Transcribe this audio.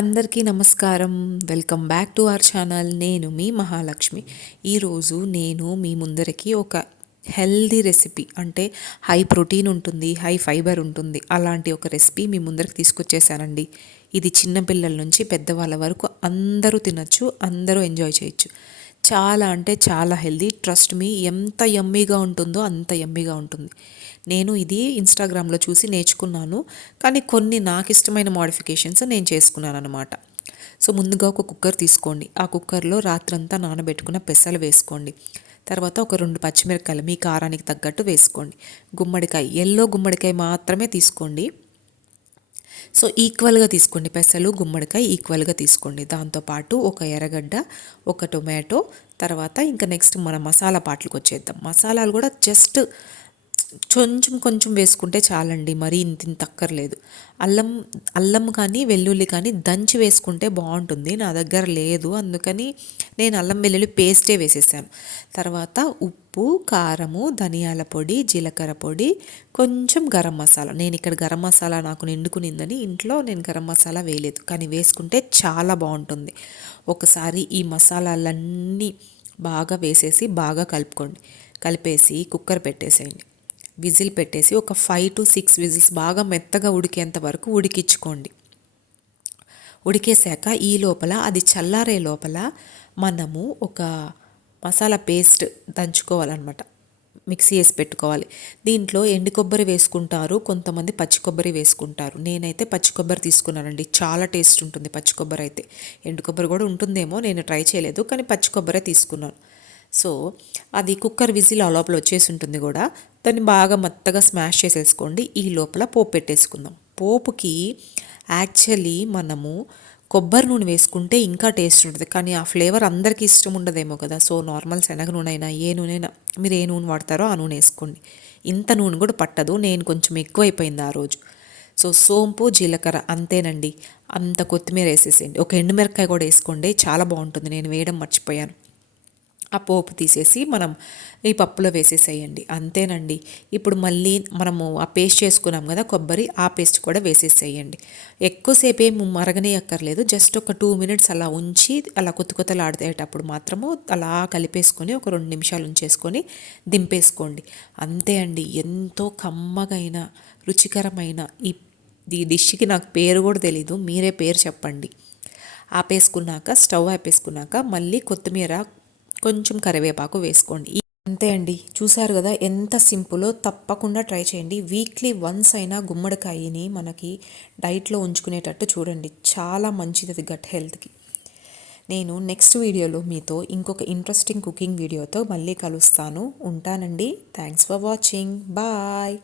అందరికీ నమస్కారం. Welcome back to our channel. నేను మీ మహాలక్ష్మి. ఈరోజు నేను మీ ముందరికి ఒక హెల్దీ రెసిపీ, అంటే హై ప్రోటీన్ ఉంటుంది, హై ఫైబర్ ఉంటుంది, అలాంటి ఒక రెసిపీ మీ ముందరికి తీసుకొచ్చేసానండి. ఇది చిన్నపిల్లల నుంచి పెద్దవాళ్ళ వరకు అందరూ తినచ్చు, అందరూ ఎంజాయ్ చేయొచ్చు. చాలా అంటే చాలా హెల్దీ. ట్రస్ట్ మీ, ఎంత యమ్మీగా ఉంటుందో అంత యమ్మీగా ఉంటుంది. నేను ఇది ఇన్స్టాగ్రామ్లో చూసి నేర్చుకున్నాను, కానీ కొన్ని నాకు ఇష్టమైన మోడిఫికేషన్స్ నేను చేసుకున్నాను అనమాట. సో ముందుగా ఒక కుక్కర్ తీసుకోండి. ఆ కుక్కర్లో రాత్రంతా నానబెట్టుకున్న పెసలు వేసుకోండి. తర్వాత ఒక 2 పచ్చిమిరపకాయలు మీ కారానికి తగ్గట్టు వేసుకోండి. గుమ్మడికాయ, ఎల్లో గుమ్మడికాయ మాత్రమే తీసుకోండి. సో ఈక్వల్గా తీసుకోండి, పెసలు గుమ్మడికాయ ఈక్వల్గా తీసుకోండి. దాంతోపాటు ఒక ఎర్రగడ్డ, ఒక టొమాటో. తర్వాత ఇంకా నెక్స్ట్ మన మసాలా పాటలకు వచ్చేద్దాం. మసాలాలు కూడా జస్ట్ కొంచెం వేసుకుంటే చాలండి, మరీ ఇంత అక్కర్లేదు. అల్లం అల్లం కానీ వెల్లుల్లి కానీ దంచి వేసుకుంటే బాగుంటుంది. నా దగ్గర లేదు, అందుకని నేను అల్లం వెల్లుల్లి పేస్టే వేసేసాను. తర్వాత ఉప్పు, కారము, ధనియాల పొడి, జీలకర్ర పొడి, కొంచెం గరం మసాలా. నేను ఇక్కడ గరం మసాలా నాకు నిండుకునిందని ఇంట్లో నేను గరం మసాలా వేయలేదు, కానీ వేసుకుంటే చాలా బాగుంటుంది. ఒకసారి ఈ మసాలాలన్నీ బాగా వేసేసి బాగా కలుపుకోండి. కలిపేసి కుక్కర్ పెట్టేసేయండి. విజిల్ పెట్టేసి ఒక 5 to 6 విజిల్స్ బాగా మెత్తగా ఉడికేంత వరకు ఉడికించుకోండి. ఉడికేసాక ఈ లోపల అది చల్లారే లోపల మనము ఒక మసాలా పేస్ట్ దంచుకోవాలన్నమాట. మిక్సీ వేసి పెట్టుకోవాలి. దీంట్లో ఎండు కొబ్బరి వేసుకుంటారు, కొంతమంది పచ్చి కొబ్బరి వేసుకుంటారు. నేనైతే పచ్చి కొబ్బరి తీసుకున్నానండి, చాలా టేస్ట్ ఉంటుంది పచ్చి కొబ్బరి అయితే. ఎండు కొబ్బరి కూడా ఉంటుందేమో, నేను ట్రై చేయలేదు, కానీ పచ్చి కొబ్బరే తీసుకున్నాను. సో అది కుక్కర్ విజిల్ ఆ లోపల వచ్చేసి ఉంటుంది కూడా. దాన్ని బాగా మెత్తగా స్మాష్ చేసేసుకోండి. ఈ లోపల పోపు పెట్టేసుకుందాం. పోపుకి యాక్చువల్లీ మనము కొబ్బరి నూనె వేసుకుంటే ఇంకా టేస్ట్ ఉంటుంది, కానీ ఆ ఫ్లేవర్ అందరికీ ఇష్టం ఉండదేమో కదా. సో నార్మల్ శనగ నూనె అయినా ఏ నూనె అయినా మీరు ఏ నూనె వాడతారో ఆ నూనె వేసుకోండి. ఇంత నూనె కూడా పట్టదు, నేను కొంచెం ఎక్కువైపోయింది ఆ రోజు. సో సోంపు, జీలకర్ర అంతేనండి. అంత కొత్తిమీర వేసేసేయండి. ఒక ఎండుమిరపకాయ కూడా వేసుకోండి, చాలా బాగుంటుంది. నేను వేయడం మర్చిపోయాను. ఆ పోపు తీసేసి మనం ఈ పప్పులో వేసేసేయండి. అంతేనండి. ఇప్పుడు మళ్ళీ మనము ఆ పేస్ట్ చేసుకున్నాం కదా కొబ్బరి, ఆ పేస్ట్ కూడా వేసేసేయండి. ఎక్కువసేపు ఏం మరగనేయక్కర్లేదు, జస్ట్ ఒక 2 minutes అలా ఉంచి అలా కొత్తలాడేటప్పుడు మాత్రము అలా కలిపేసుకొని ఒక 2 నిమిషాలు ఉంచేసుకొని దింపేసుకోండి. అంతే అండి. ఎంతో కమ్మగైన రుచికరమైన ఈ డిష్కి నాకు పేరు కూడా తెలీదు, మీరే పేరు చెప్పండి. ఆపేసుకున్నాక, స్టవ్ ఆపేసుకున్నాక మళ్ళీ కొత్తిమీర, కొంచెం కరివేపాకు వేసుకోండి. అంతే అండి. చూసారు కదా ఎంత సింపులో. తప్పకుండా ట్రై చేయండి. వీక్లీ వన్స్ అయినా గుమ్మడికాయని మనకి డైట్లో ఉంచుకునేటట్టు చూడండి, చాలా మంచిది అది గట్ హెల్త్కి. నేను నెక్స్ట్ వీడియోలో మీతో ఇంకొక ఇంట్రెస్టింగ్ కుకింగ్ వీడియోతో మళ్ళీ కలుస్తాను. ఉంటానండి. Thanks for watching. బాయ్.